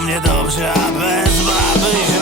mnie dobrze, a bez baby